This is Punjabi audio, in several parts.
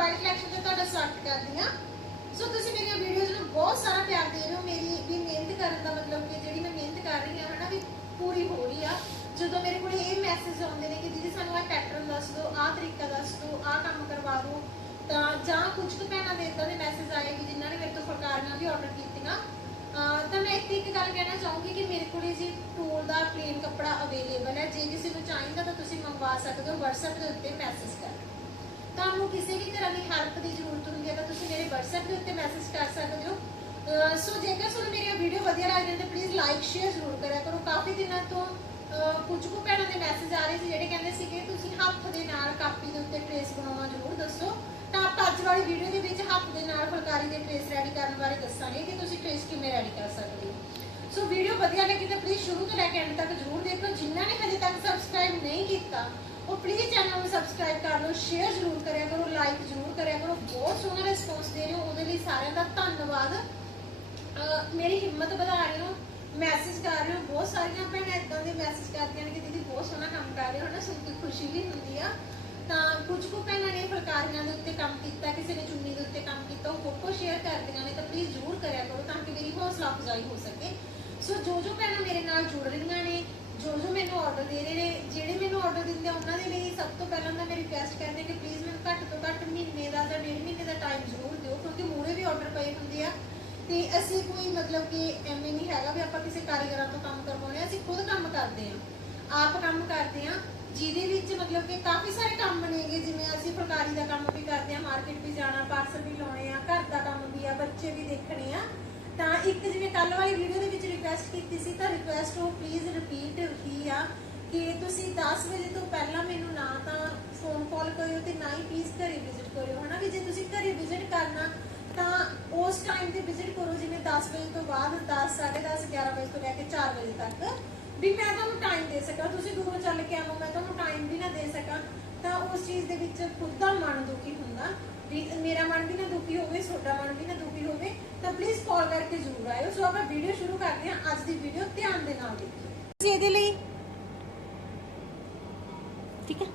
ਬ੍ਰਾਈਟ ਕਲੈਕਸ਼ਨ ਤੇ ਤੁਹਾਡਾ ਸਵਾਗਤ ਕਰਦੀ ਹਾਂ। ਸੋ ਤੁਸੀਂ ਮੇਰੀਆਂ ਵੀਡੀਓਜ਼ ਨੂੰ ਬਹੁਤ ਸਾਰਾ ਪਿਆਰ ਦੇ ਰਹੇ ਹੋ। ਮੇਰੀ ਵੀ ਮਿਹਨਤ ਕਰਨ ਦਾ ਮਤਲਬ ਕਿ ਜਿਹੜੀ ਮੈਂ ਮਿਹਨਤ ਕਰ ਰਹੀ ਹਾਂ, ਹਨਾ, ਵੀ ਪੂਰੀ ਹੋ ਰਹੀ ਆ। ਜਦੋਂ ਮੇਰੇ ਕੋਲ ਇਹ ਮੈਸੇਜ ਆਉਂਦੇ ਨੇ ਕਿ ਦੀਦੀ ਸਾਨੂੰ ਆਹ ਪੈਟਰਨ ਦੱਸ ਦਿਓ, ਆਹ ਤਰੀਕਾ ਦੱਸ ਦਿਓ, ਆਹ ਕੰਮ ਕਰਵਾ ਦਿਓ, ਤਾਂ ਜਾਂ ਕੁਝ ਕੁ ਭੈਣਾਂ ਦੇ ਇਦਾਂ ਦੇ ਮੈਸੇਜ ਆਏ ਕਿ ਜਿਨ੍ਹਾਂ ਨੇ ਮੇਰੇ ਤੋਂ ਫੁਲਕਾਰੀਆਂ ਵੀ ਆਰਡਰ ਕੀਤੀਆਂ। ਤਾਂ ਮੈਂ ਇੱਕ ਇੱਕ ਗੱਲ ਕਹਿਣਾ ਚਾਹੂੰਗੀ ਕਿ ਮੇਰੇ ਕੋਲ ਜੀ ਟੂਲ ਦਾ ਪਲੇਨ ਕੱਪੜਾ ਅਵੇਲੇਬਲ ਹੈ। ਜੇ ਕਿਸੇ ਨੂੰ ਚਾਹੀਦਾ ਤਾਂ ਤੁਸੀਂ ਮੰਗਵਾ ਸਕਦੇ ਹੋ, WhatsApp ਦੇ ਉੱਤੇ ਮੈਸੇਜ ਕਰ ਤੁਹਾਨੂੰ ਕਿਸੇ ਵੀ ਤਰ੍ਹਾਂ ਦੀ ਹੈਲਪ ਦੀ ਜ਼ਰੂਰਤ ਹੁੰਦੀ ਹੈ ਤਾਂ ਤੁਸੀਂ ਮੇਰੇ WhatsApp ਦੇ ਉੱਤੇ ਮੈਸੇਜ ਕਰ ਸਕਦੇ ਹੋ। ਸੋ ਜੇਕਰ ਤੁਹਾਨੂੰ ਮੇਰੀਆਂ ਵੀਡੀਓ ਵਧੀਆ ਲੱਗਦੀਆਂ ਤਾਂ ਪਲੀਜ਼ ਲਾਈਕ ਸ਼ੇਅਰ ਜ਼ਰੂਰ ਕਰਿਆ ਕਰੋ। ਕਾਫੀ ਦਿਨਾਂ ਤੋਂ ਕੁਝ ਕੁ ਭੈਣਾਂ ਦੇ ਮੈਸੇਜ ਆ ਰਹੇ ਸੀ ਜਿਹੜੇ ਕਹਿੰਦੇ ਸੀ ਤੁਸੀਂ ਹੱਥ ਦੇ ਨਾਲ ਕਾਪੀ ਦੇ ਉੱਤੇ ਟ੍ਰੇਸ ਬਣਾਉਣਾ ਜ਼ਰੂਰ ਦੱਸੋ। ਤਾਂ ਆਪਾਂ ਅੱਜ ਵਾਲੀ ਵੀਡੀਓ ਦੇ ਵਿੱਚ ਹੱਥ ਦੇ ਨਾਲ ਫੁਲਕਾਰੀ ਦੇ ਟ੍ਰੇਸ ਰੈਡੀ ਕਰਨ ਬਾਰੇ ਦੱਸਾਂਗੇ ਕਿ ਤੁਸੀਂ ਟ੍ਰੇਸ ਕਿਵੇਂ ਰੈਡੀ ਕਰ ਸਕਦੇ ਹੋ। ਸੋ ਵੀਡੀਓ ਵਧੀਆ ਲੱਗੀ ਤਾਂ ਪਲੀਜ਼ ਸ਼ੁਰੂ ਤੋਂ ਲੈ ਕੇ ਐਂਡ ਤੱਕ ਜ਼ਰੂਰ ਦੇਖੋ ਜਿਨ੍ਹਾਂ ਨੇ ਹਜੇ ਤੱਕ ਸਬਸਕ੍ਰਾਈਬ ਨਹੀਂ ਕੀਤਾ ਉਹ ਪਲੀਜ਼ ਚੈਨਲ ਨੂੰ ਸਬਸਕ੍ਰਾਈਬ ਕਰ ਲਓ ਸ਼ੇਅਰ ਜ਼ਰੂਰ ਕਰਿਆ ਕਰੋ ਲਾਈਕ ਜ਼ਰੂਰ ਕਰਿਆ ਕਰੋ, ਬਹੁਤ ਸੋਹਣਾ ਰਿਸਪੌਂਸ ਦੇ ਰਹੇ ਹੋ, ਉਹਦੇ ਲਈ ਸਾਰਿਆਂ ਦਾ ਧੰਨਵਾਦ। ਮੇਰੀ ਹਿੰਮਤ ਵਧਾ ਰਹੇ ਹੋ ਮੈਸੇਜ ਕਰ ਰਹੇ ਹੋ, ਬਹੁਤ ਸਾਰੀਆਂ ਭੈਣਾਂ ਇਦਾਂ ਦੇ ਮੈਸੇਜ ਕਰਦੀਆਂ ਨੇ ਕਿ ਦੀਦੀ ਬਹੁਤ ਸੋਹਣਾ ਕੰਮ ਕਰ ਰਹੇ ਹੋ ਨਾ ਸੁਣ ਕੇ ਖੁਸ਼ੀ ਵੀ ਹੁੰਦੀ ਆ। ਤਾਂ ਕੁਝ ਕੁ ਭੈਣਾਂ ਨੇ ਫੁਲਕਾਰੀਆਂ ਦੇ ਉੱਤੇ ਕੰਮ ਕੀਤਾ, ਕਿਸੇ ਨੇ ਚੁੰਨੀ ਦੇ ਉੱਤੇ ਕੰਮ ਕੀਤਾ, ਉਹ ਫੋਟੋ ਸ਼ੇਅਰ ਕਰਦੀਆਂ ਨੇ, ਤਾਂ ਪਲੀਜ਼ ਜ਼ਰੂਰ ਕਰਿਆ ਕਰੋ ਤਾਂ ਕਿ ਮੇਰੀ ਹੌਸਲਾ ਅਫਜ਼ਾਈ ਹੋ ਸਕੇ। ਸੋ ਜੋ ਜੋ ਭੈਣਾਂ ਮੇਰੇ ਨਾਲ ਜੁੜ ਰਹੀਆਂ ਨੇ ਜੋ ਜੋ ਮੈਨੂੰ ਆਰਡਰ ਦੇ ਰਹੇ ਨੇ, ਜਿਹੜੇ ਮੈਨੂੰ ਆਰਡਰ ਦਿੰਦੇ ਆ, ਉਹਨਾਂ ਦੇ ਲਈ ਸਭ ਤੋਂ ਪਹਿਲਾਂ ਤਾਂ ਮੈਂ ਰਿਕੁਐਸਟ ਕਰਦੀ ਹਾਂ ਕਿ ਪਲੀਜ਼ ਮੈਨੂੰ ਘੱਟ ਤੋਂ ਘੱਟ ਮਹੀਨੇ ਦਾ ਜਾਂ ਡੇਢ ਮਹੀਨੇ ਦਾ ਟਾਈਮ ਜ਼ਰੂਰ ਦਿਓ, ਕਿਉਂਕਿ ਮੂਰੇ ਵੀ ਆਰਡਰ ਪਏ ਹੁੰਦੇ ਆ। ਤੇ ਅਸੀਂ ਕੋਈ ਮਤਲਬ ਕਿ ਐਵੇਂ ਨਹੀਂ ਹੈਗਾ ਵੀ ਆਪਾਂ ਕਿਸੇ ਕਾਰੀਗਰਾਂ ਤੋਂ ਕੰਮ ਕਰਵਾਉਣੇ, ਅਸੀਂ ਖੁਦ ਕੰਮ ਕਰਦੇ ਆ ਆਪ ਕੰਮ ਕਰਦੇ ਆ ਜਿਹਦੇ ਵਿੱਚ ਮਤਲਬ ਕਿ ਕਾਫੀ ਸਾਰੇ ਕੰਮ ਨੇਗੇ, ਜਿਵੇਂ ਅਸੀਂ ਫੁਲਕਾਰੀ ਦਾ ਕੰਮ ਵੀ ਕਰਦੇ ਆ ਮਾਰਕੀਟ ਵੀ ਜਾਣਾ ਪਾਰਸਲ ਵੀ ਲਾਉਣੇ ਆ, ਘਰ ਦਾ ਕੰਮ ਵੀ ਆ, ਬੱਚੇ ਵੀ ਦੇਖਣੇ ਆ। ਤਾਂ ਇੱਕ ਜਿਵੇਂ ਕੱਲ ਵਾਲੀ ਵੀਡੀਓ ਦੇ ਵਿੱਚ ਰਿਕੁਐਸਟ ਕੀਤੀ ਸੀ, ਤਾਂ ਰਿਕੁਐਸਟ ਉਹ ਪਲੀਜ਼ ਰਿਪੀਟ ਹੀ ਆ ਕਿ ਤੁਸੀਂ 10 ਵਜੇ ਤੋਂ ਪਹਿਲਾਂ ਮੈਨੂੰ ਨਾ ਤਾਂ ਫੋਨ ਕਾਲ ਕਰਿਓ ਤੇ ਨਾ ਹੀ ਪਲੀਜ਼ ਘਰੇ ਵਿਜ਼ਿਟ ਕਰਿਓ, ਹਨਾ ਵੀ ਜੇ ਤੁਸੀਂ ਘਰੇ ਵਿਜ਼ਿਟ ਕਰਨਾ ਤਾਂ ਉਸ ਟਾਈਮ ਤੇ ਵਿਜ਼ਿਟ ਕਰੋ ਜਿਵੇਂ 10 ਵਜੇ ਤੋਂ ਬਾਅਦ 10 10:30 11 ਵਜੇ ਤੋਂ ਲੈ ਕੇ 4 ਵਜੇ ਤੱਕ ਵੀ ਮੈਂ ਤੁਹਾਨੂੰ ਟਾਈਮ ਦੇ ਸਕਾਂ, ਤੁਸੀਂ ਦੂਰ ਚੱਲ ਕੇ ਆਵੋ, ਮੈਂ ਤੁਹਾਨੂੰ ਟਾਈਮ ਵੀ ਨਾ ਦੇ ਸਕਾਂ, ਤਾਂ ਉਸ ਚੀਜ਼ ਦੇ ਵਿੱਚ ਖੁਦ ਦਾ ਮਨ ਦੁਖੀ ਹੁੰਦਾ, ਵੀ ਮੇਰਾ ਮਨ ਵੀ ਨਾ ਦੁਖੀ ਹੋਵੇ, ਤੁਹਾਡਾ ਮਨ ਵੀ ਨਾ ਦੁਖੀ ਹੋਵੇ ਤਾਂ ਪਲੀਜ਼ ਕਾਲ ਕਰਕੇ ਜ਼ਰੂਰ ਆਇਓ। ਸੋ ਆਪਾਂ ਵੀਡੀਓ ਸ਼ੁਰੂ ਕਰਦੇ ਹਾਂ। ਅੱਜ ਦੀ ਵੀਡੀਓ ਧਿਆਨ ਦੇ ਨਾਲ ਦੇਖਿਓ। ਤੁਸੀਂ ਇਹਦੇ ਲਈ ਠੀਕ ਹੈ?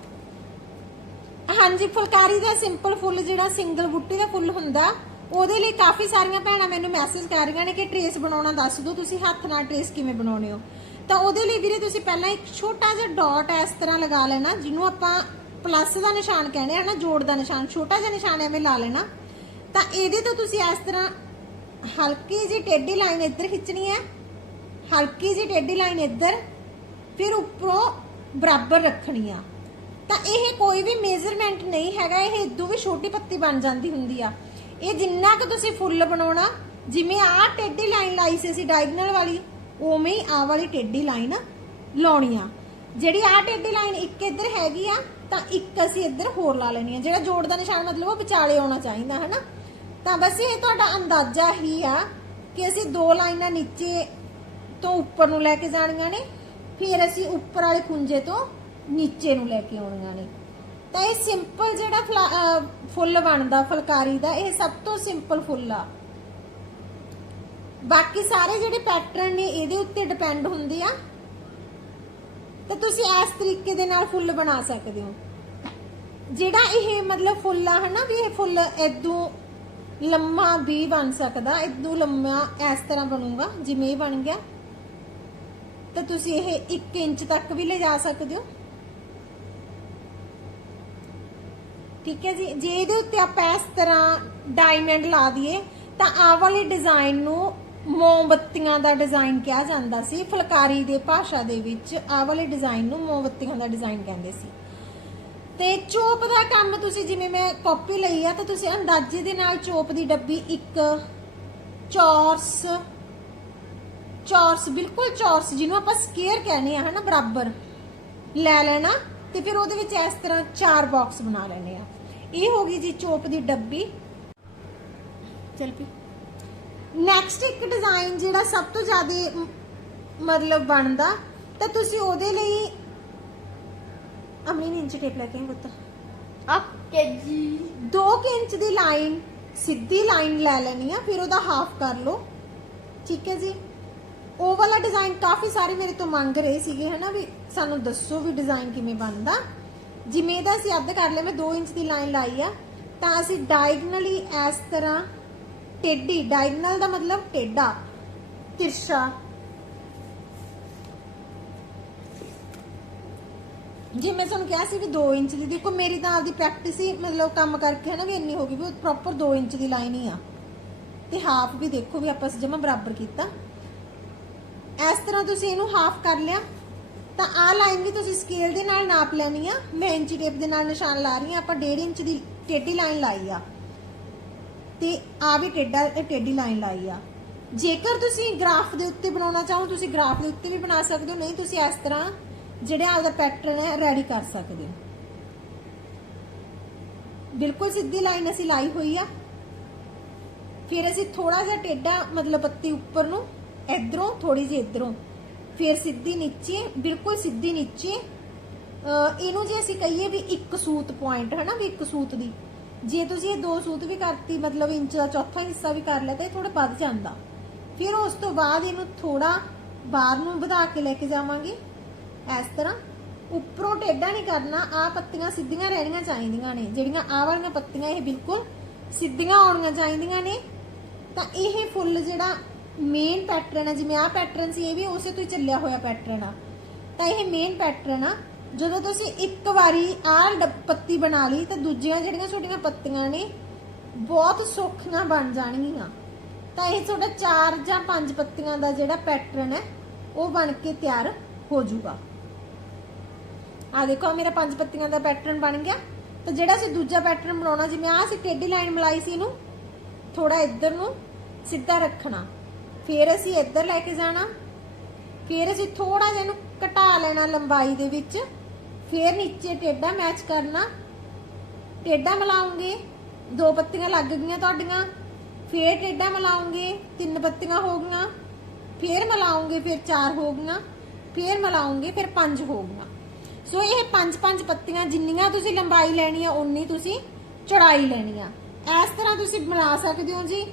ਹਾਂਜੀ, ਫੁਲਕਾਰੀ ਦਾ ਸਿੰਪਲ ਫੁੱਲ ਜਿਹੜਾ ਸਿੰਗਲ ਬੁੱਟੀ ਦਾ ਫੁੱਲ ਹੁੰਦਾ, ਉਹਦੇ ਲਈ ਕਾਫੀ ਸਾਰੀਆਂ ਭੈਣਾਂ ਮੈਨੂੰ ਮੈਸੇਜ ਕਰ ਰਹੀਆਂ ਨੇ ਕਿ ਟ੍ਰੇਸ ਬਣਾਉਣਾ ਦੱਸ ਦਿਓ। ਤੁਸੀਂ ਹੱਥ ਨਾਲ ਟ੍ਰੇਸ ਕਿਵੇਂ ਬਣਾਉਣੇ ਹੋ? ਤਾਂ ਉਹਦੇ ਲਈ ਵੀਰੇ ਤੁਸੀਂ ਪਹਿਲਾਂ ਇੱਕ ਛੋਟਾ ਜਿਹਾ ਡਾਟ ਇਸ ਤਰ੍ਹਾਂ ਲਗਾ ਲੈਣਾ, ਜਿਹਨੂੰ ਆਪਾਂ ਪਲੱਸ ਦਾ ਨਿਸ਼ਾਨ ਕਹਿੰਦੇ ਆ ਨਾ, ਜੋੜ ਦਾ ਨਿਸ਼ਾਨ, ਛੋਟਾ ਜਿਹਾ ਨਿਸ਼ਾਨ ਐਵੇਂ ਲਾ ਲੈਣਾ। ਤਾਂ ਇਹਦੇ ਤੋਂ ਤੁਸੀਂ ਇਸ ਤਰ੍ਹਾਂ ਹਲਕੀ ਜਿਹੀ ਟੇਢੀ ਲਾਈਨ ਇੱਧਰ ਖਿੱਚਣੀ ਹੈ। ਹਲਕੀ ਜਿਹੀ ਟੇਢੀ ਲਾਈਨ ਇੱਧਰ, ਫਿਰ ਉੱਪਰੋਂ ਬਰਾਬਰ ਰੱਖਣੀ ਆ। ਤਾਂ ਇਹ ਕੋਈ ਵੀ ਮੇਜ਼ਰਮੈਂਟ ਨਹੀਂ ਹੈਗਾ, ਇਹ ਇਦੋਂ ਵੀ ਛੋਟੀ ਪੱਤੀ ਬਣ ਜਾਂਦੀ ਹੁੰਦੀ ਆ। ਇਹ ਜਿੰਨਾ ਕਿ ਤੁਸੀਂ ਫੁੱਲ ਬਣਾਉਣਾ, ਜਿਵੇਂ ਆਹ ਟੇਢੀ ਲਾਈਨ ਲਾਈ ਸੀ ਅਸੀਂ ਡਾਇਗਨਲ ਵਾਲੀ, ਉਵੇਂ ਹੀ ਆਹ ਵਾਲੀ ਟੇਢੀ ਲਾਈਨ ਲਾਉਣੀ ਆ। ਜਿਹੜੀ ਆਹ ਟੇਢੀ ਲਾਈਨ ਇੱਕ ਇੱਧਰ ਹੈਗੀ ਆ, ਤਾਂ ਇੱਕ ਅਸੀਂ ਇੱਧਰ ਹੋਰ ਲਾ ਲੈਣੀ ਆ। ਜਿਹੜਾ ਜੋੜ ਦਾ ਨਿਸ਼ਾਨ ਮਤਲਬ ਉਹ ਵਿਚਾਲੇ ਆਉਣਾ ਚਾਹੀਦਾ, ਹਨਾ? ਤਾਂ ਬਸ ਇਹ ਤੁਹਾਡਾ ਅੰਦਾਜ਼ਾ ਹੀ ਆ ਕਿ ਅਸੀਂ ਦੋ ਲਾਈਨਾਂ ਨੀਚੇ ਤੋਂ ਉੱਪਰ ਨੂੰ ਲੈ ਕੇ ਜਾਣੀਆਂ ਨੇ, ਫਿਰ ਅਸੀਂ ਉੱਪਰ ਵਾਲੇ ਖੁੰਝੇ ਤੋਂ ਨੀਚੇ ਨੂੰ ਲੈ ਕੇ ਆਉਣੀਆਂ ਨੇ। ਤਾਂ ਇਹ ਸਿੰਪਲ ਜਿਹੜਾ ਫੁੱਲ ਬਣਦਾ, ਫੁਲਕਾਰੀ ਦਾ, ਇਹ ਸਭ ਤੋਂ ਸਿੰਪਲ ਫੁੱਲ ਆ। ਬਾਕੀ ਸਾਰੇ ਜਿਹੜੇ ਪੈਟਰਨ ਨੇ, ਇਹਦੇ ਉੱਤੇ ਡਿਪੈਂਡ ਹੁੰਦੇ ਆ। ਤੇ ਤੁਸੀਂ ਇਸ ਤਰੀਕੇ ਦੇ ਨਾਲ ਫੁੱਲ ਬਣਾ ਸਕਦੇ ਹੋ। ਜਿਹੜਾ ਇਹ ਮਤਲਬ ਫੁੱਲ ਆ ਹਨਾ, ਵੀ ਇਹ ਫੁੱਲ ਇਦੋਂ ਲੰਮਾ ਵੀ ਬਣ ਸਕਦਾ ਇਦੋਂ ਲੰਮਾ ਇਸ ਤਰ੍ਹਾਂ ਬਣੂਗਾ, ਜਿਵੇਂ ਇਹ ਬਣ ਗਿਆ। ਤਾਂ ਤੁਸੀਂ ਇਹ 1 ਇੰਚ ਤੱਕ ਵੀ ਲੈ ਜਾ ਸਕਦੇ ਹੋ। ਠੀਕ ਹੈ ਜੀ, ਜੇ ਇਹਦੇ ਉੱਤੇ ਆਪਾਂ ਇਸ ਤਰ੍ਹਾਂ ਡਾਇਮੰਡ ਲਾ ਦਈਏ, ਤਾਂ ਆਹ ਵਾਲੇ ਡਿਜ਼ਾਈਨ ਨੂੰ ਮੋਮਬੱਤੀਆਂ ਦਾ ਡਿਜ਼ਾਈਨ ਕਿਹਾ ਜਾਂਦਾ ਸੀ, ਫੁਲਕਾਰੀ ਦੇ ਭਾਸ਼ਾ ਦੇ ਵਿੱਚ ਆਹ ਵਾਲੇ ਡਿਜ਼ਾਈਨ ਨੂੰ ਮੋਮਬੱਤੀਆਂ ਦਾ ਡਿਜ਼ਾਈਨ ਕਹਿੰਦੇ ਸੀ। ਤੇ ਚੋਪ ਦਾ ਕੰਮ ਤੁਸੀਂ ਜਿਵੇਂ ਮੈਂ ਕਾਪੀ ਲਈ ਆ, ਤਾਂ ਤੁਸੀਂ ਅੰਦਾਜ਼ੇ ਦੇ ਨਾਲ ਚੋਪ ਦੀ ਡੱਬੀ ਇੱਕ, ਚੌਰਸ ਚੌਰਸ, ਬਿਲਕੁਲ ਚੌਰਸ ਜਿਹਨੂੰ ਆਪਾਂ ਸਕੁਅਰ ਕਹਿੰਦੇ ਆ, ਹਨਾ, ਬਰਾਬਰ ਲੈ ਲੈਣਾ ਤੇ ਫਿਰ ਉਹਦੇ ਵਿੱਚ ਇਸ ਤਰ੍ਹਾਂ ਚਾਰ ਬਾਕਸ ਬਣਾ ਲੈਣੇ ਆ। ਇਹ ਹੋ ਗਈ ਜੀ ਚੋਪ ਦੀ ਡੱਬੀ। ਚਲ ਪਈ। ਨੈਕਸਟ ਇੱਕ ਡਿਜ਼ਾਈਨ ਜਿਹੜਾ ਸਭ ਤੋਂ ਜ਼ਿਆਦਾ ਮਤਲਬ ਬਣਦਾ, ਤਾਂ ਤੁਸੀਂ ਉਹਦੇ ਲਈ ਅਮਨੀ ਇੰਚ ਟੇਪ ਲੈ ਕੇ ਆਈ ਪੁੱਤ। ਓਕੇ ਜੀ 2 ਇੰਚ ਦੀ ਲਾਈਨ ਸਿੱਧੀ ਲਾਈਨ ਲੈ ਲੈਣੀ ਆ ਫਿਰ ਉਹਦਾ ਹਾਫ ਕਰ ਲਓ। ਠੀਕ ਹੈ ਜੀ? ਉਹ ਵਾਲਾ ਡਿਜ਼ਾਈਨ ਕਾਫੀ ਸਾਰੇ ਮੇਰੇ ਤੋਂ ਮੰਗ ਰਹੇ ਸੀਗੇ ਹਨਾ ਵੀ ਸਾਨੂੰ ਦੱਸੋ ਵੀ ਡਿਜ਼ਾਈਨ ਕਿਵੇਂ ਬਣਦਾ। ਜਿਵੇਂ ਇਹਦਾ ਅਸੀਂ ਅੱਧ ਕਰ ਲਿਆ ਮੈਂ 2 ਇੰਚ ਦੀ ਲਾਈਨ ਲਾਈ ਆ। ਤਾਂ ਅਸੀਂ ਡਾਇਗਨਲੀ ਇਸ ਤਰ੍ਹਾਂ ਟੇਢੀ ਡਾਇਗਨਲ ਦਾ ਮਤਲਬ ਟੇਢਾ ਤਿਰਛਾ। ਜੇ ਮੈਂ ਤੁਹਾਨੂੰ ਕਿਹਾ ਸੀ ਵੀ 2 ਇੰਚ ਦੀ, ਦੇਖੋ ਮੇਰੀ ਤਾਂ ਆਪਦੀ ਪ੍ਰੈਕਟਿਸ ਹੀ ਮਤਲਬ ਕੰਮ ਕਰਕੇ ਹੈ ਨਾ ਵੀ ਇੰਨੀ ਹੋ ਗਈ ਵੀ ਪ੍ਰੋਪਰ 2 ਇੰਚ ਦੀ ਲਾਈਨ ਹੀ ਆ। ਤੇ ਹਾਫ ਵੀ ਦੇਖੋ ਵੀ ਆਪਾਂ ਜਮਾ ਬਰਾਬਰ ਕੀਤਾ। ਇਸ ਤਰ੍ਹਾਂ ਤੁਸੀਂ ਇਹਨੂੰ ਹਾਫ ਕਰ ਲਿਆ। ਤਾਂ ਆਹ ਲਾਈਨ ਵੀ ਤੁਸੀਂ ਸਕੇਲ ਦੇ ਨਾਲ ਨਾਪ ਲੈਣੀ ਆ। ਮੈਂ ਇੰਚੀ ਟੇਪ ਦੇ ਨਾਲ ਨਿਸ਼ਾਨ ਲਾ ਰਹੀ ਆ ਆਪਾਂ 1.5 ਇੰਚ ਦੀ ਟੇਢੀ ਲਾਈਨ ਲਾਈ ਆ। ਤੇ ਆ ਵੀ ਟੇਢਾ ਟੇਢੀ ਲਾਈਨ ਲਾਈ ਆ। ਜੇਕਰ ਤੁਸੀਂ ਗ੍ਰਾਫ ਦੇ ਉੱਤੇ ਬਣਾਉਣਾ ਚਾਹੋ, ਤੁਸੀਂ ਗ੍ਰਾਫ ਦੇ ਉੱਤੇ ਵੀ ਬਣਾ ਸਕਦੇ ਹੋ, ਨਹੀਂ ਤੁਸੀਂ ਇਸ ਤਰ੍ਹਾਂ ਜਿਹੜਾ ਆਪਦਾ ਪੈਟਰਨ ਹੈ ਰੈਡੀ ਕਰ ਸਕਦੇ ਹੋ। ਬਿਲਕੁਲ ਸਿੱਧੀ ਲਾਈਨ ਅਸੀਂ ਲਾਈ ਹੋਈ ਆ। ਫਿਰ ਅਸੀਂ ਥੋੜਾ ਜਿਹਾ ਟੇਡਾ ਮਤਲਬ ਪੱਤੀ ਉੱਪਰ ਨੂੰ, ਇਧਰੋਂ ਥੋੜੀ ਜਿਹੀ ਇਧਰੋਂ। ਫਿਰ ਸਿੱਧੀ ਨੀਚੇ, ਬਿਲਕੁਲ ਸਿੱਧੀ ਨੀਚੇ। ਇਹਨੂੰ ਜੇ ਅਸੀਂ ਕਹੀਏ ਵੀ ਇੱਕ ਸੂਤ ਪੁਆਇੰਟ ਹੈ ਨਾ ਵੀ ਇੱਕ ਸੂਤ ਦੀ। ਜੇ ਤੁਸੀਂ ਇਹ ਦੋ ਸੂਤ ਵੀ ਕਰਤੀ, ਮਤਲਬ ਇੰਚ ਦਾ ਚੌਥਾ ਹਿੱਸਾ ਵੀ ਕਰ ਲਿਆ, ਤਾਂ ਇਹ ਥੋੜਾ ਵੱਧ ਜਾਂਦਾ। ਫਿਰ ਉਸ ਤੋਂ ਬਾਅਦ ਇਹਨੂੰ ਥੋੜਾ ਬਾਹਰ ਨੂੰ ਵਧਾ ਕੇ ਲੈ ਕੇ ਜਾਵਾਂਗੇ। ਇਸ ਤਰ੍ਹਾਂ ਉੱਪਰੋਂ ਟੇਢਾ ਨਹੀਂ ਕਰਨਾ, ਆ ਪੱਤੀਆਂ ਸਿੱਧੀਆਂ ਰਹਿਣੀਆਂ ਚਾਹੀਦੀਆਂ ਨੇ। ਜਿਹੜੀਆਂ ਆਹ ਵਾਲੀਆਂ ਪੱਤੀਆਂ ਇਹ ਬਿਲਕੁਲ ਸਿੱਧੀਆਂ ਆਉਣੀਆਂ ਚਾਹੀਦੀਆਂ ਨੇ। ਤਾਂ ਇਹ ਫੁੱਲ ਜਿਹੜਾ ਮੇਨ ਪੈਟਰਨ ਹੈ ਜਿਵੇਂ ਆਹ ਪੈਟਰਨ ਸੀ, ਇਹ ਵੀ ਉਸੇ ਤੋਂ ਹੀ ਚੱਲਿਆ ਹੋਇਆ ਪੈਟਰਨ ਆ। ਤਾਂ ਇਹ ਮੇਨ ਪੈਟਰਨ ਆ। ਜਦੋਂ ਤੁਸੀਂ ਇੱਕ ਵਾਰੀ ਆ ਪੱਤੀ ਬਣਾ ਲਈ, ਤਾਂ ਦੂਜੀਆਂ ਜਿਹੜੀਆਂ ਛੋਟੀਆਂ ਪੱਤੀਆਂ ਨੇ, ਬਹੁਤ ਸੌਖੀਆਂ ਬਣ ਜਾਣਗੀਆਂ। ਤਾਂ ਇਹ ਤੁਹਾਡਾ ਚਾਰ ਜਾਂ ਪੰਜ ਪੱਤੀਆਂ ਦਾ ਜਿਹੜਾ ਪੈਟਰਨ ਹੈ, ਉਹ ਬਣ ਕੇ ਤਿਆਰ ਹੋ ਜਾਊਗਾ। ਆ ਦੇਖੋ ਮੇਰਾ ਪੰਜ ਪੱਤੀਆਂ ਦਾ ਪੈਟਰਨ ਬਣ ਗਿਆ। ਤਾਂ ਜਿਹੜਾ ਅਸੀਂ ਦੂਜਾ ਪੈਟਰਨ ਬਣਾਉਣਾ, ਜਿਵੇਂ ਆਹ ਅਸੀਂ ਟੇਢੀ ਲਾਈਨ ਮਲਾਈ ਸੀ ਇਹਨੂੰ ਥੋੜਾ ਇੱਧਰ ਨੂੰ ਸਿੱਧਾ ਰੱਖਣਾ। ਫਿਰ ਅਸੀਂ ਇੱਧਰ ਲੈ ਕੇ ਜਾਣਾ। ਫਿਰ ਅਸੀਂ ਥੋੜਾ ਜਿਹਾ ਇਹਨੂੰ ਘਟਾ ਲੈਣਾ ਲੰਬਾਈ ਦੇ ਵਿੱਚ। ਫਿਰ ਨੀਚੇ ਟੇਢਾ ਮੈਚ ਕਰਨਾ। ਟੇਢਾ ਮਿਲਾਉਂਗੇ, ਦੋ ਪੱਤੀਆਂ ਲੱਗ ਗਈਆਂ ਤੁਹਾਡੀਆਂ। ਫਿਰ ਟੇਢਾ ਮਿਲਾਉਂਗੇ, ਤਿੰਨ ਪੱਤੀਆਂ ਹੋ ਗਈਆਂ। ਫਿਰ ਮਿਲਾਉਂਗੇ, ਫਿਰ ਚਾਰ ਹੋ ਗਈਆਂ। ਫਿਰ ਮਿਲਾਉਂਗੇ, ਫਿਰ ਪੰਜ ਹੋ ਗਈਆਂ। ਸੋ ਇਹ ਪੰਜ ਪੰਜ ਪੱਤੀਆਂ ਜਿੰਨੀਆਂ ਤੁਸੀਂ ਲੰਬਾਈ ਲੈਣੀ ਆ ਉਨੀ ਤੁਸੀਂ ਚੌੜਾਈ ਲੈਣੀ ਆ। ਇਸ ਤਰ੍ਹਾਂ ਤੁਸੀਂ ਬਣਾ ਸਕਦੇ ਹੋ ਜੀ।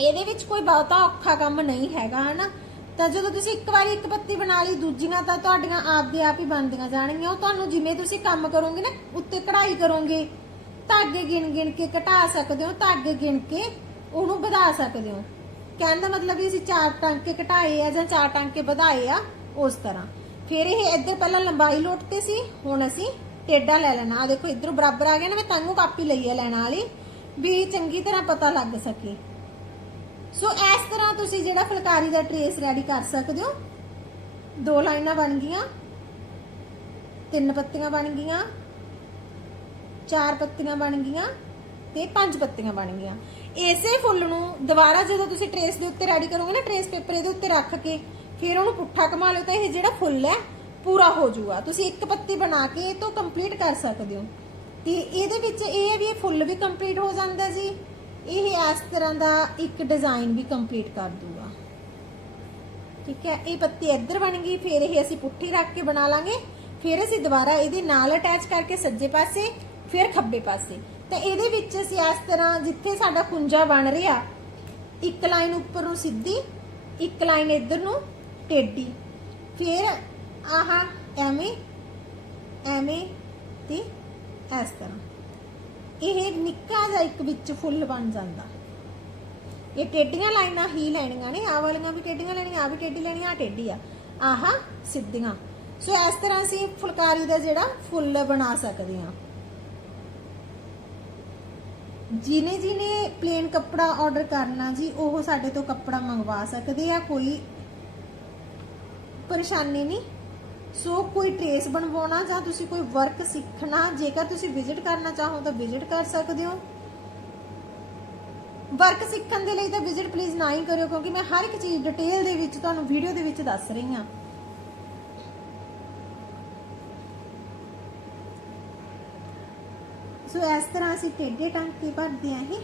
ਇਹਦੇ ਵਿੱਚ ਕੋਈ ਬਹੁਤਾ ਔਖਾ ਕੰਮ ਨਹੀਂ ਹੈਗਾ, ਹਨਾ? ਤਾਂ ਜਦੋਂ ਤੁਸੀਂ ਇੱਕ ਵਾਰੀ ਇੱਕ ਪੱਤੀ ਬਣਾ ਲਈ, ਦੂਜੀਆਂ ਤਾਂ ਤੁਹਾਡੀਆਂ ਆਪਦੇ ਆਪ ਹੀ ਬਣਦੀਆਂ ਜਾਣਗੀਆਂ। ਉਹ ਤੁਹਾਨੂੰ ਜਿਵੇਂ ਤੁਸੀਂ ਕੰਮ ਕਰੋਗੇ ਨਾ, ਉੱਤੇ ਕਢਾਈ ਕਰੋਗੇ। ਧਾਗੇ ਗਿਣ ਗਿਣ ਕੇ ਘਟਾ ਸਕਦੇ ਹੋ, ਧਾਗੇ ਗਿਣ ਕੇ ਉਹਨੂੰ ਵਧਾ ਸਕਦੇ ਹੋ। ਕਹਿਣ ਦਾ ਮਤਲਬ ਵੀ ਅਸੀਂ ਚਾਰ ਟਾਂਕੇ ਘਟਾਏ ਆ ਜਾਂ ਚਾਰ ਟਾਂਕੇ ਵਧਾਏ ਆ, ਉਸ ਤਰ੍ਹਾਂ। ਫਿਰ ਇਹ ਇੱਧਰ ਪਹਿਲਾਂ ਲੰਬਾਈ ਲੋਟਤੇ ਸੀ, ਹੁਣ ਅਸੀਂ ਟੇਡਾ ਲੈ ਲੈਣਾ। ਆ ਦੇਖੋ, ਇੱਧਰ ਬਰਾਬਰ ਆ ਗਿਆ ਨਾ, ਮੈਂ ਤਾਂਗੂ ਕਾਪੀ ਲਈ ਹੈ ਲੈਣ ਵਾਲੀ, ਵੀ ਚੰਗੀ ਤਰ੍ਹਾਂ ਪਤਾ ਲੱਗ ਸਕੇ। ਸੋ ਇਸ ਤਰ੍ਹਾਂ ਤੁਸੀਂ ਜਿਹੜਾ ਫੁਲਕਾਰੀ ਦਾ ਟ੍ਰੇਸ ਰੈਡੀ ਕਰ ਸਕਦੇ ਹੋ। ਦੋ ਲਾਈਨਾਂ ਬਣ ਗਈਆਂ, ਤਿੰਨ ਪੱਤੀਆਂ ਬਣ ਗਈਆਂ, ਚਾਰ ਪੱਤੀਆਂ ਬਣ ਗਈਆਂ ਤੇ ਪੰਜ ਪੱਤੀਆਂ ਬਣ ਗਈਆਂ। ਇਸੇ ਫੁੱਲ ਨੂੰ ਦੁਬਾਰਾ ਜਦੋਂ ਤੁਸੀਂ ਟ੍ਰੇਸ ਦੇ ਉੱਤੇ ਰੈਡੀ ਕਰੋਗੇ ਨਾ ਟ੍ਰੇਸ ਪੇਪਰ ਇਹਦੇ ਉੱਤੇ ਰੱਖ ਕੇ ਫਿਰ ਉਹਨੂੰ ਪੁੱਠਾ ਘੁਮਾ ਲਓ ਤਾਂ ਇਹ ਜਿਹੜਾ ਫੁੱਲ ਹੈ, ਪੂਰਾ ਹੋ ਜਾਊਗਾ। ਤੁਸੀਂ ਇੱਕ ਪੱਤੀ ਬਣਾ ਕੇ ਇਹ ਤੋਂ ਕੰਪਲੀਟ ਕਰ ਸਕਦੇ ਹੋ। ਤੇ ਇਹਦੇ ਵਿੱਚ ਇਹ ਹੈ ਵੀ ਇਹ ਫੁੱਲ ਵੀ ਕੰਪਲੀਟ ਹੋ ਜਾਂਦਾ ਜੀ। ਇਹ ਇਸ ਤਰ੍ਹਾਂ ਦਾ ਇੱਕ ਡਿਜ਼ਾਈਨ ਵੀ ਕੰਪਲੀਟ ਕਰ ਦੂਗਾ ਠੀਕ ਹੈ? ਇਹ ਪੱਤੀ ਇੱਧਰ ਬਣ ਗਈ, ਫਿਰ ਇਹ ਅਸੀਂ ਪੁੱਠੀ ਰੱਖ ਕੇ ਬਣਾ ਲਾਂਗੇ। ਫਿਰ ਅਸੀਂ ਦੁਬਾਰਾ ਇਹਦੇ ਨਾਲ ਅਟੈਚ ਕਰਕੇ ਸੱਜੇ ਪਾਸੇ, ਫਿਰ ਖੱਬੇ ਪਾਸੇ। ਤਾਂ ਇਹਦੇ ਵਿੱਚ ਅਸੀਂ ਇਸ ਤਰ੍ਹਾਂ ਜਿੱਥੇ ਸਾਡਾ ਕੁੰਜਾ ਬਣ ਰਿਹਾ, ਇੱਕ ਲਾਈਨ ਉੱਪਰ ਨੂੰ ਸਿੱਧੀ, ਇੱਕ ਲਾਈਨ ਇੱਧਰ ਨੂੰ ਟੇਢੀ ਫਿਰ ਆਹ ਐਵੇਂ ਐਵੇਂ ਤੇ ਇਸ ਤਰ੍ਹਾਂ। ਇਹ ਨਿੱਕਾ ਜਿਹਾ ਇੱਕ ਵਿੱਚ ਫੁੱਲ ਬਣ ਜਾਂਦਾ। ਇਹ ਟੇਡੀਆਂ ਲਾਈਨਾਂ ਹੀ ਲੈਣੀਆਂ ਨੇ, ਆਹ ਵਾਲੀਆਂ ਵੀ ਟੇਡੀਆਂ ਲੈਣੀਆਂ ਆ ਵੀ ਟੇਡੀ ਲੈਣੀ ਆ ਟੇਡੀ ਆ। ਆਹ ਸਿੱਧੀਆਂ। ਸੋ ਇਸ ਤਰ੍ਹਾਂ ਅਸੀਂ ਫੁਲਕਾਰੀ ਦਾ ਜਿਹੜਾ ਫੁੱਲ ਬਣਾ ਸਕਦੇ ਹਾਂ। ਜਿਨੇ ਜਿਨੇ ਪਲੇਨ ਕੱਪੜਾ ਆਰਡਰ ਕਰਨਾ ਜੀ, ਉਹ ਸਾਡੇ ਤੋਂ ਕੱਪੜਾ ਮੰਗਵਾ ਸਕਦੇ ਆ। ਕੋਈ ਪਰੇਸ਼ਾਨੀ ਨਹੀਂ। ਸੋ ਕੋਈ ਟ੍ਰੇਸ ਬਣਵਾਉਣਾ ਜਾਂ ਤੁਸੀਂ ਕੋਈ ਵਰਕ ਸਿੱਖਣਾ, ਜੇਕਰ ਤੁਸੀਂ ਵਿਜ਼ਿਟ ਕਰਨਾ ਚਾਹੋ ਤਾਂ ਵਿਜ਼ਿਟ ਕਰ ਸਕਦੇ ਹੋ। ਵਰਕ ਸਿੱਖਣ ਦੇ ਲਈ ਤਾਂ ਵਿਜ਼ਿਟ ਪਲੀਜ਼ ਨਾ ਹੀ ਕਰਿਓ, ਕਿਉਂਕਿ ਮੈਂ ਹਰ ਇੱਕ ਚੀਜ਼ ਡਿਟੇਲ ਦੇ ਵਿੱਚ ਤੁਹਾਨੂੰ ਵੀਡੀਓ ਦੇ ਵਿੱਚ ਦੱਸ ਰਹੀ ਹਾਂ। ਸੋ ਇਸ ਤਰ੍ਹਾਂ ਅਸੀਂ ਟੇਡੇ ਟਾਂਕੇ ਭਰਦੇ ਆਂ ਇਹ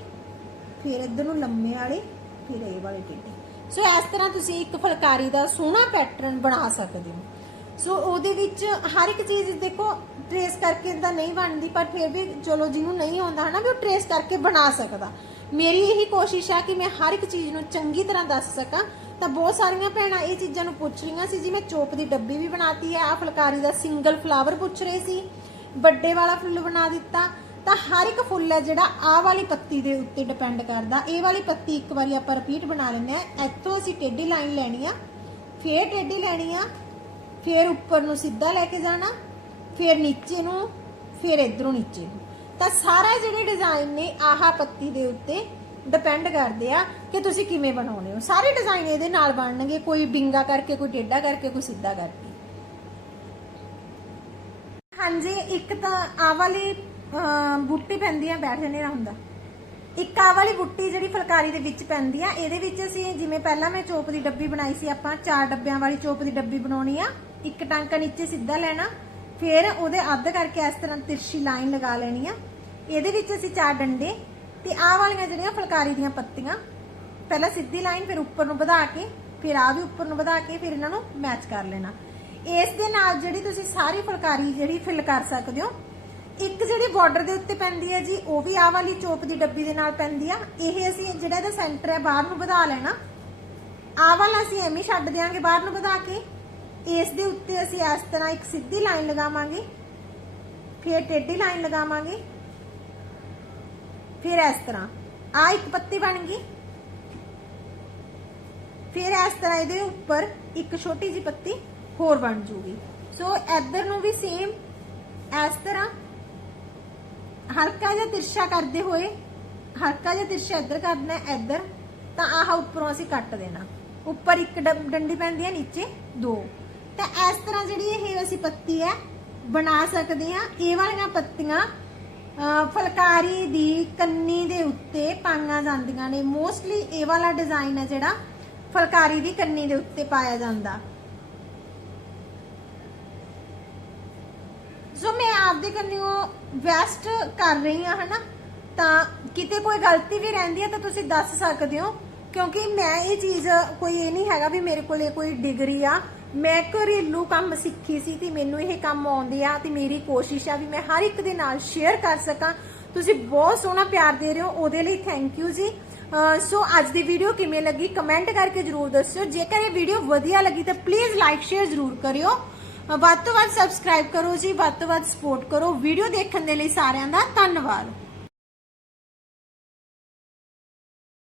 ਫਿਰ ਇਧਰ ਨੂੰ ਲੰਮੇ ਵਾਲੇ, ਫਿਰ ਇਹ ਵਾਲੇ ਟੇਢੇ। ਸੋ ਇਸ ਤਰ੍ਹਾਂ ਤੁਸੀਂ ਇੱਕ ਫੁਲਕਾਰੀ ਦਾ ਸੋਹਣਾ ਪੈਟਰਨ ਬਣਾ ਸਕਦੇ ਹੋ। ਸੋ ਉਹਦੇ ਵਿੱਚ ਹਰ ਇੱਕ ਚੀਜ਼ ਦੇਖੋ ਟ੍ਰੇਸ ਕਰਕੇ ਤਾਂ ਨਹੀਂ ਬਣਦੀ, ਪਰ ਫਿਰ ਵੀ ਚਲੋ ਜਿਹਨੂੰ ਨਹੀਂ ਆਉਂਦਾ ਹਨਾ, ਵੀ ਉਹ ਟ੍ਰੇਸ ਕਰਕੇ ਬਣਾ ਸਕਦਾ। ਮੇਰੀ ਇਹੀ ਕੋਸ਼ਿਸ਼ ਆ ਕਿ ਮੈਂ ਹਰ ਇੱਕ ਚੀਜ਼ ਨੂੰ ਚੰਗੀ ਤਰ੍ਹਾਂ ਦੱਸ ਸਕਾਂ। ਤਾਂ ਬਹੁਤ ਸਾਰੀਆਂ ਭੈਣਾਂ ਇਹ ਚੀਜ਼ਾਂ ਨੂੰ ਪੁੱਛ ਰਹੀਆਂ ਸੀ ਜੀ ਮੈਂ ਚੋਪ ਦੀ ਡੱਬੀ ਵੀ ਬਣਾਤੀ ਹੈ ਆ ਫੁਲਕਾਰੀ ਦਾ ਸਿੰਗਲ ਫਲਾਵਰ ਪੁੱਛ ਰਹੇ ਸੀ, ਵੱਡੇ ਵਾਲਾ ਫੁੱਲ ਬਣਾ ਦਿੱਤਾ ਤਾਂ ਹਰ ਇੱਕ ਫੁੱਲ ਹੈ ਜਿਹੜਾ ਆਹ ਵਾਲੀ ਪੱਤੀ ਦੇ ਉੱਤੇ ਡਿਪੈਂਡ ਕਰਦਾ। ਇਹ ਵਾਲੀ ਪੱਤੀ ਇੱਕ ਵਾਰੀ ਆਪਾਂ ਰਿਪੀਟ ਬਣਾ ਲੈਂਦੇ ਆ ਇੱਥੋਂ ਅਸੀਂ ਟੇਢੀ ਲਾਈਨ ਲੈਣੀ ਆ, ਫੇਰ ਟੇਢੀ ਲੈਣੀ ਆ, ਫੇਰ ਉੱਪਰ ਨੂੰ ਸਿੱਧਾ ਲੈ ਕੇ ਜਾਣਾ, ਫੇਰ ਨੀਚੇ ਨੂੰ, ਫੇਰ ਇਧਰੋਂ ਨੀਚੇ ਨੂੰ। ਤਾਂ ਸਾਰਾ ਜਿਹੜੇ ਡਿਜ਼ਾਈਨ ਨੇ ਆਹ ਪੱਤੀ ਦੇ ਉੱਤੇ ਡਿਪੈਂਡ ਕਰਦੇ ਆ ਕਿ ਤੁਸੀਂ ਕਿਵੇਂ ਬਣਾਉਣੇ ਹੋ। ਸਾਰੇ ਡਿਜ਼ਾਈਨ ਇਹਦੇ ਨਾਲ ਬਣਨਗੇ, ਕੋਈ ਬਿੰਗਾ ਕਰਕੇ, ਕੋਈ ਟੇਢਾ ਕਰਕੇ, ਕੋਈ ਸਿੱਧਾ ਕਰਕੇ। ਹਾਂਜੀ, ਇੱਕ ਤਾਂ ਆ ਵਾਲੀ ਬੂਟੀ ਪੈਂਦੀ ਆ, ਬੈਠ ਜਨੇ ਹੁੰਦਾ। ਇੱਕ ਆ ਵਾਲੀ ਬੁੱਟੀ ਜਿਹੜੀ ਫੁਲਕਾਰੀ ਦੇ ਵਿੱਚ ਪੈਂਦੀ ਆ, ਇਹਦੇ ਵਿੱਚ ਅਸੀਂ ਜਿਵੇਂ ਪਹਿਲਾਂ ਮੈਂ ਚੋਪ ਦੀ ਡੱਬੀ ਬਣਾਈ ਸੀ, ਆਪਾਂ ਚਾਰ ਡੱਬਿਆਂ ਵਾਲੀ ਚੋਪ ਦੀ ਡੱਬੀ ਬਣਾਉਣੀ ਆ, ਇੱਕ ਟਾਂਕਾ ਨੀਚੇ ਸਿੱਧਾ ਲੈਣਾ, ਫਿਰ ਉਹਦੇ ਅੱਧ ਕਰਕੇ ਇਸ ਤਰ੍ਹਾਂ ਤਿਰਛੀ ਲਾਈਨ ਲਗਾ ਲੈਣੀ ਆ। ਇਹਦੇ ਵਿੱਚ ਅਸੀਂ ਚਾਰ ਡੰਡੇ ਤੇ ਆਹ ਵਾਲੀਆਂ ਜਿਹੜੀਆਂ ਫੁਲਕਾਰੀ ਦੀਆਂ ਪੱਤੀਆਂ, ਪਹਿਲਾਂ ਸਿੱਧੀ ਲਾਈਨ, ਫਿਰ ਉੱਪਰ ਨੂੰ ਵਧਾ ਕੇ, ਫਿਰ ਆਹ ਵੀ ਉੱਪਰ ਨੂੰ ਵਧਾ ਕੇ, ਫਿਰ ਇਹਨਾਂ ਨੂੰ ਮੈਚ ਕਰ ਲੈਣਾ। ਇਸ ਦੇ ਨਾਲ ਜਿਹੜੀ ਤੁਸੀਂ ਸਾਰੀ ਫੁਲਕਾਰੀ ਜਿਹੜੀ ਫਿਲ ਕਰ ਸਕਦੇ ਹੋ ਇੱਕ ਜਿਹੜੀ ਬਾਰਡਰ ਦੇ ਉੱਤੇ ਪੈਂਦੀ ਹੈ ਜੀ, ਉਹ ਵੀ ਆਹ ਵਾਲੀ ਚੋਪ ਦੀ ਡੱਬੀ ਦੇ ਨਾਲ ਪੈਂਦੀ ਆ। ਇਹ ਅਸੀਂ ਜਿਹੜਾ ਇਹਦਾ ਸੈਂਟਰ ਹੈ, ਬਾਹਰ ਨੂੰ ਵਧਾ ਲੈਣਾ। ਆਹ ਵਾਲਾ ਅਸੀਂ ਐਵੇਂ ਛੱਡ ਦਿਆਂਗੇ ਬਾਹਰ ਨੂੰ ਵਧਾ ਕੇ। ਇਸ ਦੇ ਉੱਤੇ ਅਸੀਂ ਇਸ ਤਰ੍ਹਾਂ ਇੱਕ ਸਿੱਧੀ ਲਾਈਨ ਲਗਾਵਾਂਗੇ। ਫਿਰ ਟੇਢੀ ਲਾਈਨ ਲਗਾਵਾਂਗੇ। ਫਿਰ ਇਸ ਤਰ੍ਹਾਂ। ਆ ਇੱਕ ਪੱਤੀ ਬਣ ਗਈ। ਫਿਰ ਇਸ ਤਰ੍ਹਾਂ ਇਹਦੇ ਉੱਪਰ ਇੱਕ ਛੋਟੀ ਜਿਹੀ ਪੱਤੀ ਹੋਰ ਬਣ ਜੂਗੀ। ਸੋ ਇੱਧਰ ਨੂੰ ਵੀ ਸੇਮ ਇਸ ਤਰ੍ਹਾਂ। ਹਲਕਾ ਜਿਹਾ ਤਿਰਛਾ ਕਰਦੇ ਹੋਏ ਹਲਕਾ ਜਿਹਾ ਤਿਰਛਾ ਇੱਧਰ ਕਰਨਾ ਇੱਧਰ ਤਾਂ ਆਹ ਉੱਪਰੋਂ ਅਸੀਂ ਕੱਟ ਦੇਣਾ। ਉੱਪਰ ਇੱਕ ਡੰਡੀ ਪੈਂਦੀ ਹੈ ਨੀਚੇ ਦੋ। ਤਾਂ ਇਸ ਤਰ੍ਹਾਂ ਜਿਹੜੀ ਇਹ ਅਸੀਂ ਪੱਤੀ ਹੈ ਬਣਾ ਸਕਦੇ ਹਾਂ। ਇਹ ਵਾਲੀਆਂ ਪੱਤੀਆਂ ਅਹ, ਫੁਲਕਾਰੀ ਦੀ ਕੰਨੀ ਦੇ ਉੱਤੇ ਪਾਈਆਂ ਜਾਂਦੀਆਂ ਨੇ। ਮੋਸਟਲੀ ਇਹ ਵਾਲਾ ਡਿਜ਼ਾਈਨ ਹੈ ਜਿਹੜਾ ਫੁਲਕਾਰੀ ਦੀ ਕੰਨੀ ਦੇ ਉੱਤੇ ਪਾਇਆ ਜਾਂਦਾ ਸੋ ਮੈਂ ਆਪਦੇ ਕੰਨਿਓ ਵੈਸਟ ਕਰ ਰਹੀ ਹਾਂ, ਹਨਾ? ਤਾਂ ਕਿਤੇ ਕੋਈ ਗਲਤੀ ਵੀ ਰਹਿੰਦੀ ਹੈ ਤਾਂ ਤੁਸੀਂ ਦੱਸ ਸਕਦੇ ਹੋ, ਕਿਉਂਕਿ ਮੈਂ ਇਹ ਚੀਜ਼, ਕੋਈ ਇਹ ਨਹੀਂ ਹੈਗਾ ਵੀ ਮੇਰੇ ਕੋਲੇ ਕੋਈ ਡਿਗਰੀ ਆ। ਮੈਂ ਘਰੇਲੂ ਕੰਮ ਸਿੱਖੀ ਸੀ ਤੇ ਮੈਨੂੰ ਇਹ ਕੰਮ ਆਉਂਦੇ ਆ ਤੇ ਮੇਰੀ ਕੋਸ਼ਿਸ਼ ਆ ਵੀ ਮੈਂ ਹਰ ਇੱਕ ਦੇ ਨਾਲ ਸ਼ੇਅਰ ਕਰ ਸਕਾਂ। ਤੁਸੀਂ ਬਹੁਤ ਸੋਹਣਾ ਪਿਆਰ ਦੇ ਰਹੇ ਹੋ, ਉਹਦੇ ਲਈ ਥੈਂਕ ਯੂ ਜੀ। ਸੋ ਅੱਜ ਦੀ ਵੀਡੀਓ ਕਿਵੇਂ ਲੱਗੀ? ਕਮੈਂਟ ਕਰਕੇ ਜਰੂਰ ਦੱਸਿਓ। ਜੇਕਰ ਇਹ ਵੀਡੀਓ ਵਧੀਆ ਲੱਗੀ ਤਾਂ ਪਲੀਜ਼ ਲਾਈਕ ਸ਼ੇਅਰ ਜਰੂਰ ਕਰਿਓ। ਵੱਧ ਤੋਂ ਵੱਧ ਸਬਸਕ੍ਰਾਈਬ ਕਰੋ ਜੀ, ਵੱਧ ਤੋਂ ਵੱਧ ਸਪੋਰਟ ਕਰੋ। ਵੀਡੀਓ ਦੇਖਣ ਦੇ ਲਈ ਸਾਰਿਆਂ ਦਾ ਧੰਨਵਾਦ।